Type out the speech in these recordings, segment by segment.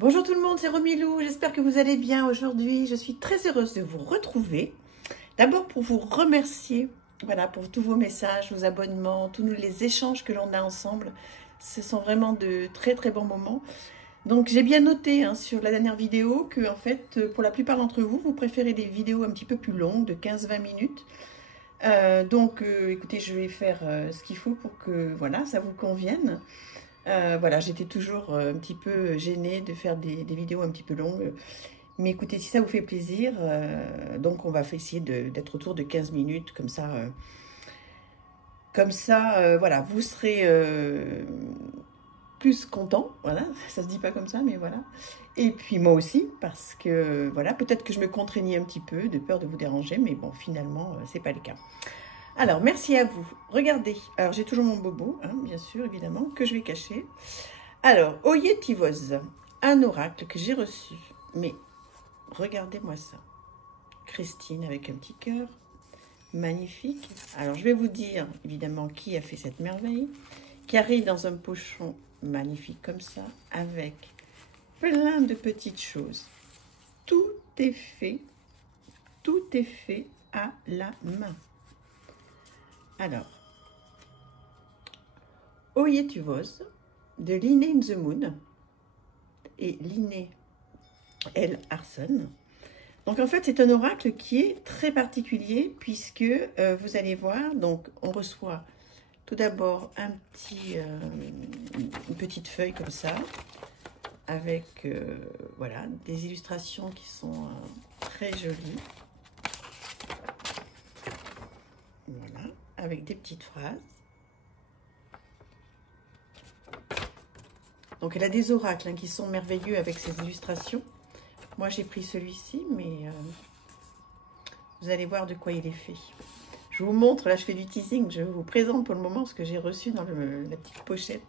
Bonjour tout le monde, c'est Romilou, j'espère que vous allez bien aujourd'hui. Je suis très heureuse de vous retrouver. D'abord pour vous remercier pour tous vos messages, vos abonnements, tous les échanges que l'on a ensemble. Ce sont vraiment de très très bons moments. Donc j'ai bien noté sur la dernière vidéo que en fait pour la plupart d'entre vous, vous préférez des vidéos un petit peu plus longues de 15-20 minutes. Écoutez, je vais faire ce qu'il faut pour que ça vous convienne. J'étais toujours un petit peu gênée de faire des vidéos un petit peu longues. Mais écoutez, si ça vous fait plaisir, donc on va essayer d'être autour de 15 minutes, comme ça, vous serez plus content. Voilà, ça se dit pas comme ça, mais voilà. Et puis moi aussi, parce que peut-être que je me contraignais un petit peu de peur de vous déranger, mais bon, finalement, c'est pas le cas. Alors, merci à vous. Regardez, alors j'ai toujours mon bobo, bien sûr, évidemment, que je vais cacher. Alors, Oye Tivoz, un oracle que j'ai reçu. Mais, regardez-moi ça. Christine avec un petit cœur. Magnifique. Alors, je vais vous dire, évidemment, qui a fait cette merveille. Qui arrive dans un pochon magnifique comme ça, avec plein de petites choses. Tout est fait à la main. Alors, Oye Tivoz de Linné in the Moon et Linné L. Arson. Donc en fait, c'est un oracle qui est très particulier puisque vous allez voir, donc on reçoit tout d'abord une petite feuille comme ça avec des illustrations qui sont très jolies. Voilà, avec des petites phrases. Donc elle a des oracles qui sont merveilleux avec ces illustrations. Moi j'ai pris celui-ci, mais vous allez voir de quoi il est fait. Je vous montre, là je fais du teasing, je vous présente pour le moment ce que j'ai reçu dans la petite pochette.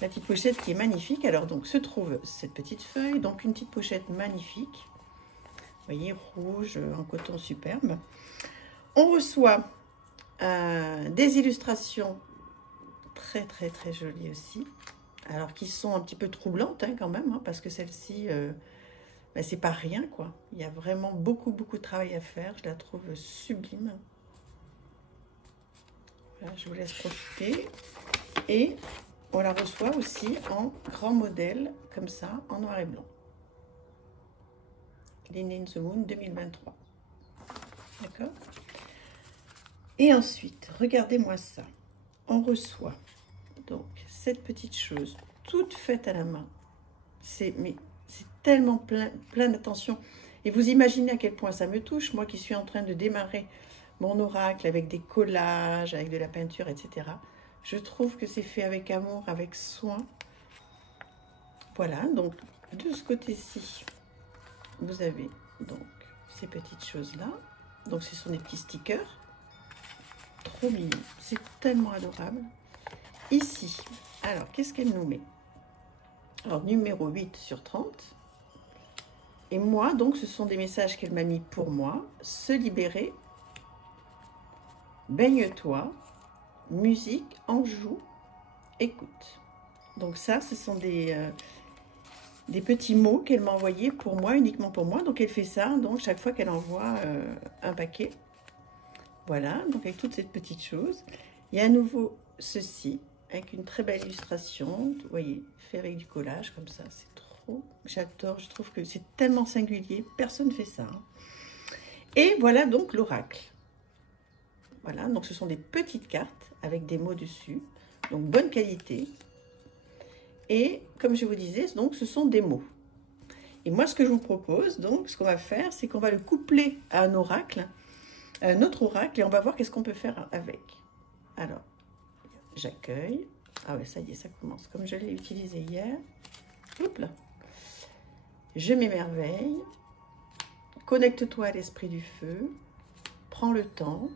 La petite pochette qui est magnifique. Alors donc se trouve cette petite feuille, donc une petite pochette magnifique. Vous voyez, rouge, en coton superbe. On reçoit des illustrations très très très jolies aussi. Alors qui sont un petit peu troublantes quand même, parce que celle-ci, c'est pas rien quoi. Il y a vraiment beaucoup de travail à faire. Je la trouve sublime. Voilà, je vous laisse profiter. Et on la reçoit aussi en grand modèle, comme ça, en noir et blanc. Linné in the Moon 2023. D'accord? Et ensuite, regardez-moi ça. On reçoit donc cette petite chose, toute faite à la main. C'est tellement plein d'attention. Et vous imaginez à quel point ça me touche, moi qui suis en train de démarrer mon oracle avec des collages, avec de la peinture, etc. Je trouve que c'est fait avec amour, avec soin. Voilà, donc de ce côté-ci, vous avez donc ces petites choses-là. Donc ce sont des petits stickers. Trop mignon, c'est tellement adorable. Ici, alors qu'est-ce qu'elle nous met? Alors numéro 8 sur 30. Et moi, donc ce sont des messages qu'elle m'a mis pour moi. Se libérer, baigne-toi, musique, en joue, écoute. Donc ça, ce sont des petits mots qu'elle m'a envoyés pour moi, uniquement pour moi. Donc elle fait ça, donc chaque fois qu'elle envoie un paquet. Voilà, donc avec toutes ces petites choses. Il y a à nouveau ceci, avec une très belle illustration. Vous voyez, fait avec du collage, comme ça, c'est trop... J'adore, je trouve que c'est tellement singulier. Personne ne fait ça. Et voilà donc l'oracle. Voilà, donc ce sont des petites cartes avec des mots dessus. Donc bonne qualité. Et comme je vous disais, donc ce sont des mots. Et moi, ce que je vous propose, donc, ce qu'on va faire, c'est qu'on va le coupler à un oracle, à un autre oracle, et on va voir qu'est-ce qu'on peut faire avec. Alors, j'accueille. Ah ouais, ça y est, ça commence. Comme je l'ai utilisé hier. Hop là. Je m'émerveille. Connecte-toi à l'esprit du feu. Prends le temps.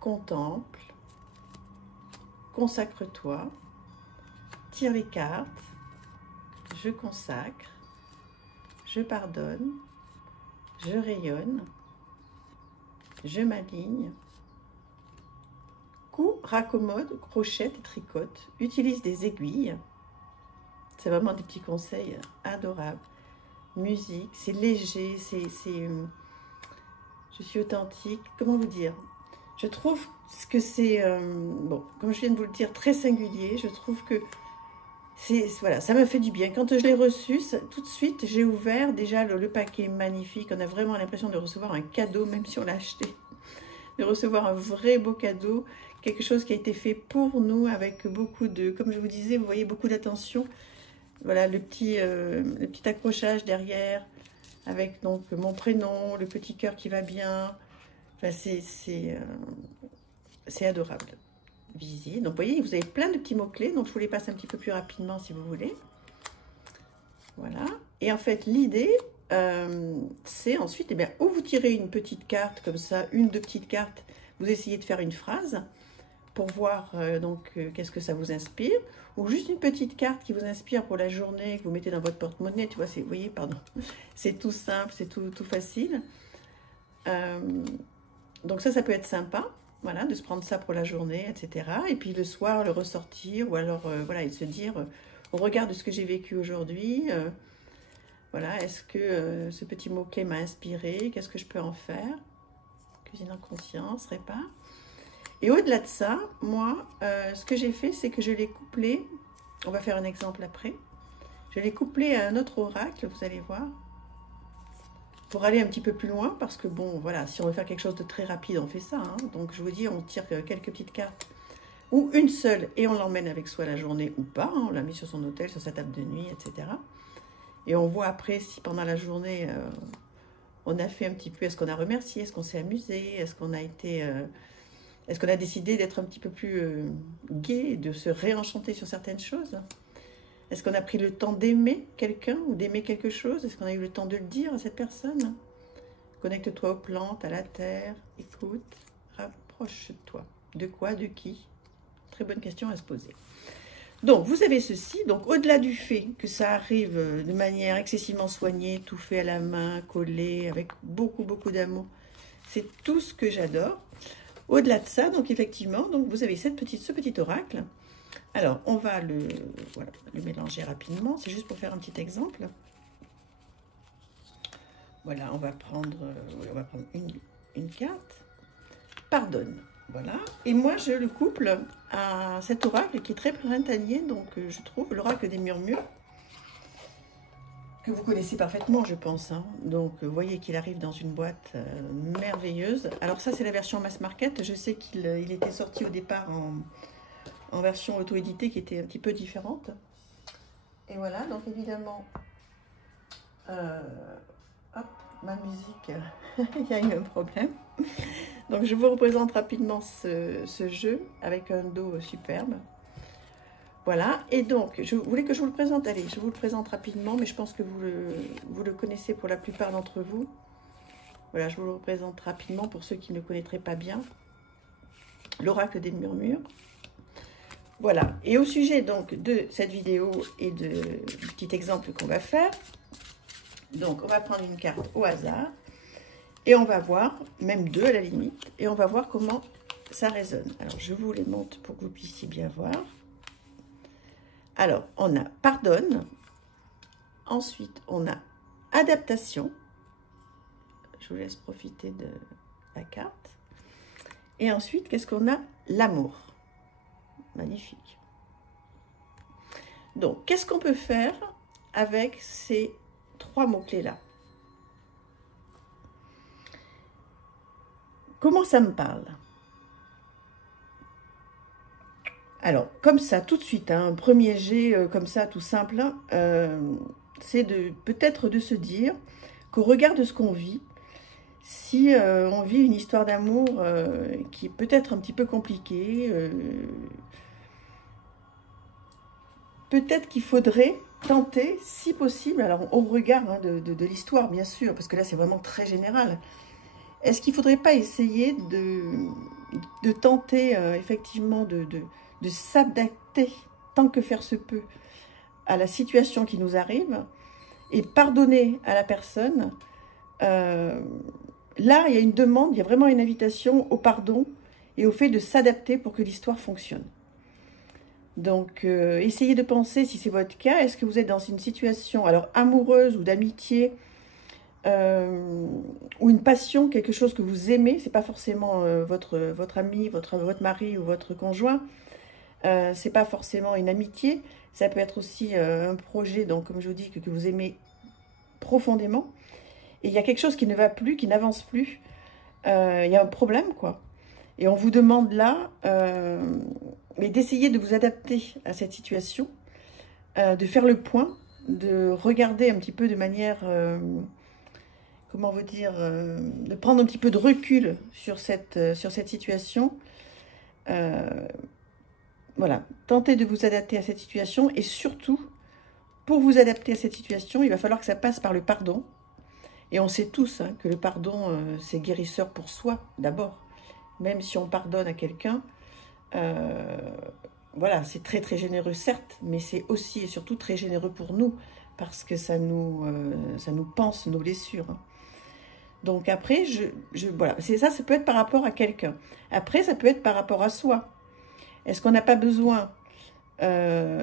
Contemple. Consacre-toi. Tire les cartes. Je consacre. Je pardonne. Je rayonne. Je m'aligne. Couds, raccommode, crochette et tricote. Utilise des aiguilles. C'est vraiment des petits conseils adorables. Musique, c'est léger, je suis authentique. Comment vous dire? Je trouve que c'est, bon, comme je viens de vous le dire, très singulier. Je trouve que voilà, ça m'a fait du bien. Quand je l'ai reçu, tout de suite, j'ai ouvert déjà le paquet magnifique. On a vraiment l'impression de recevoir un cadeau, même si on l'a acheté. De recevoir un vrai beau cadeau, quelque chose qui a été fait pour nous avec beaucoup de, comme je vous disais, vous voyez, beaucoup d'attention. Voilà, le petit accrochage derrière, avec donc mon prénom, le petit cœur qui va bien. Enfin, c'est adorable. Visier. Donc, vous voyez, vous avez plein de petits mots-clés. Donc, je vous les passe un petit peu plus rapidement si vous voulez. Voilà. Et en fait, l'idée, c'est ensuite, eh bien, ou vous tirez une petite carte comme ça, une, deux petites cartes, vous essayez de faire une phrase pour voir qu'est-ce que ça vous inspire, ou juste une petite carte qui vous inspire pour la journée, que vous mettez dans votre porte-monnaie, tu vois, vous voyez, pardon, c'est tout simple, c'est tout facile. Donc ça peut être sympa. Voilà, de se prendre ça pour la journée, etc. Et puis le soir, le ressortir, ou alors, voilà, et de se dire, au regard de ce que j'ai vécu aujourd'hui, voilà, est-ce que ce petit mot-clé m'a inspiré? Qu'est-ce que je peux en faire? Cuisine en conscience, repas. Et au-delà de ça, moi, ce que j'ai fait, c'est que je l'ai couplé, on va faire un exemple après, je l'ai couplé à un autre oracle, vous allez voir, pour aller un petit peu plus loin, parce que bon, voilà, si on veut faire quelque chose de très rapide, on fait ça. Hein. Donc, je vous dis, on tire quelques petites cartes, ou une seule, et on l'emmène avec soi la journée ou pas. Hein. On l'a mis sur son hôtel, sur sa table de nuit, etc. Et on voit après si pendant la journée, on a fait un petit peu, est-ce qu'on a remercié, est-ce qu'on s'est amusé, est-ce qu'on a été... est-ce qu'on a décidé d'être un petit peu plus gai, de se réenchanter sur certaines choses? Est-ce qu'on a pris le temps d'aimer quelqu'un ou d'aimer quelque chose? Est-ce qu'on a eu le temps de le dire à cette personne? Connecte-toi aux plantes, à la terre, écoute, rapproche-toi. De quoi? De qui? Très bonne question à se poser. Donc, vous avez ceci. Donc, au-delà du fait que ça arrive de manière excessivement soignée, tout fait à la main, collé, avec beaucoup, beaucoup d'amour, c'est tout ce que j'adore. Au-delà de ça, donc effectivement, donc vous avez ce petit oracle. Alors, on va le mélanger rapidement. C'est juste pour faire un petit exemple. Voilà, on va prendre une carte. Pardonne. Voilà. Et moi, je le couple à cet oracle qui est très printanier. Donc, je trouve l'oracle des murmures. Que vous connaissez parfaitement, je pense. Hein. Donc, vous voyez qu'il arrive dans une boîte merveilleuse. Alors ça, c'est la version mass market. Je sais qu'il était sorti au départ en version auto-éditée qui était un petit peu différente. Et voilà, donc évidemment, hop, ma musique, il y a eu un problème. Donc, je vous représente rapidement ce jeu avec un dos superbe. Voilà, et donc, je voulais que je vous le présente. Allez, je vous le présente rapidement, mais je pense que vous le connaissez pour la plupart d'entre vous. Voilà, je vous le représente rapidement pour ceux qui ne connaîtraient pas bien. L'oracle des murmures. Voilà, et au sujet donc de cette vidéo et du petit exemple qu'on va faire, donc on va prendre une carte au hasard, et on va voir, même deux à la limite, et on va voir comment ça résonne. Alors, je vous les montre pour que vous puissiez bien voir. Alors, on a pardonne. Ensuite, on a adaptation. Je vous laisse profiter de la carte. Et ensuite, qu'est-ce qu'on a? L'amour. Magnifique. Donc, qu'est-ce qu'on peut faire avec ces trois mots-clés-là? Comment ça me parle? Alors, comme ça, tout de suite, hein, un premier jet comme ça, tout simple, c'est peut-être de se dire qu'au regard de ce qu'on vit, si on vit une histoire d'amour qui est peut-être un petit peu compliquée, peut-être qu'il faudrait tenter, si possible, alors au regard hein, de l'histoire, bien sûr, parce que là, c'est vraiment très général. Est-ce qu'il ne faudrait pas essayer de tenter effectivement de s'adapter tant que faire se peut à la situation qui nous arrive et pardonner à la personne? Là, il y a une demande, il y a vraiment une invitation au pardon et au fait de s'adapter pour que l'histoire fonctionne. Donc, essayez de penser, si c'est votre cas, est-ce que vous êtes dans une situation, alors amoureuse ou d'amitié, ou une passion, quelque chose que vous aimez, c'est pas forcément votre ami, votre mari ou votre conjoint, c'est pas forcément une amitié, ça peut être aussi un projet, donc comme je vous dis, que vous aimez profondément, et il y a quelque chose qui ne va plus, qui n'avance plus, il y a un problème, quoi. Et on vous demande là, mais d'essayer de vous adapter à cette situation, de faire le point, de regarder un petit peu de manière, comment vous dire, de prendre un petit peu de recul sur cette situation. Voilà, tentez de vous adapter à cette situation et surtout, pour vous adapter à cette situation, il va falloir que ça passe par le pardon. Et on sait tous hein, que le pardon, c'est guérisseur pour soi d'abord. Même si on pardonne à quelqu'un, voilà, c'est très très généreux certes, mais c'est aussi et surtout très généreux pour nous, parce que ça nous panse nos blessures. Hein. Donc après, voilà, c'est ça, ça peut être par rapport à quelqu'un. Après, ça peut être par rapport à soi. Est-ce qu'on n'a pas besoin de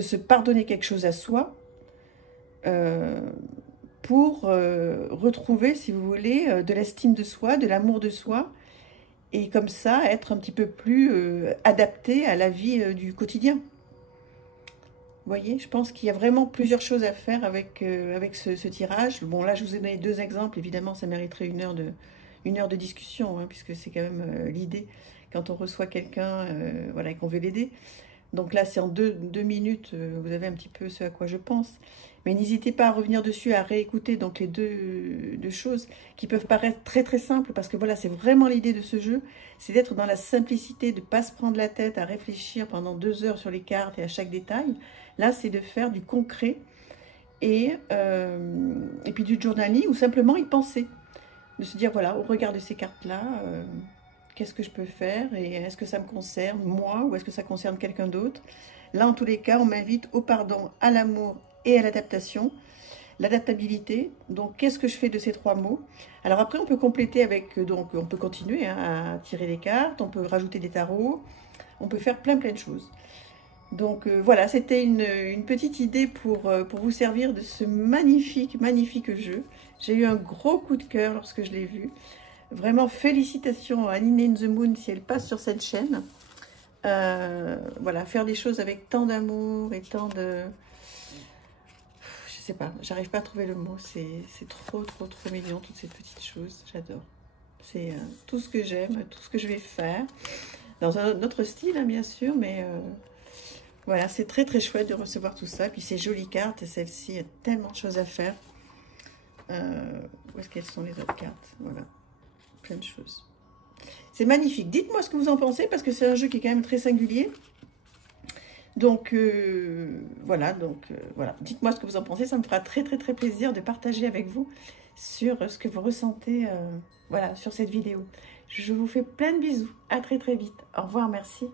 se pardonner quelque chose à soi pour retrouver, si vous voulez, de l'estime de soi, de l'amour de soi, et comme ça, être un petit peu plus adapté à la vie du quotidien. Vous voyez, je pense qu'il y a vraiment plusieurs choses à faire avec ce tirage. Bon, là, je vous ai donné 2 exemples. Évidemment, ça mériterait une heure de discussion, hein, puisque c'est quand même l'idée quand on reçoit quelqu'un voilà, et qu'on veut l'aider. Donc là, c'est en 2 minutes, vous avez un petit peu ce à quoi je pense. Mais n'hésitez pas à revenir dessus, à réécouter donc les deux choses qui peuvent paraître très très simples, parce que voilà, c'est vraiment l'idée de ce jeu, c'est d'être dans la simplicité, de ne pas se prendre la tête à réfléchir pendant 2 heures sur les cartes et à chaque détail. Là, c'est de faire du concret et puis du journaling ou simplement y penser. De se dire, voilà, au regard de ces cartes-là, qu'est-ce que je peux faire et est-ce que ça me concerne, moi, ou est-ce que ça concerne quelqu'un d'autre? Là, en tous les cas, on m'invite au pardon, à l'amour et à l'adaptation. L'adaptabilité, donc qu'est-ce que je fais de ces 3 mots? Alors après, on peut compléter avec, donc on peut continuer hein, à tirer les cartes, on peut rajouter des tarots, on peut faire plein de choses. Donc voilà, c'était une petite idée pour vous servir de ce magnifique jeu. J'ai eu un gros coup de cœur lorsque je l'ai vu. Vraiment, félicitations à Nine in the Moon si elle passe sur cette chaîne. Voilà, faire des choses avec tant d'amour et tant de... Je sais pas, j'arrive pas à trouver le mot. C'est trop mignon, toutes ces petites choses. J'adore. C'est tout ce que j'aime, tout ce que je vais faire. Dans un autre style, hein, bien sûr, mais... voilà, c'est très chouette de recevoir tout ça. Puis ces jolies cartes, et celle-ci, il y a tellement de choses à faire. Où est-ce qu'elles sont les autres cartes? Voilà, plein de choses. C'est magnifique. Dites-moi ce que vous en pensez, parce que c'est un jeu qui est quand même très singulier. Donc, voilà, dites-moi ce que vous en pensez. Ça me fera très plaisir de partager avec vous sur ce que vous ressentez voilà, sur cette vidéo. Je vous fais plein de bisous. À très vite. Au revoir, merci.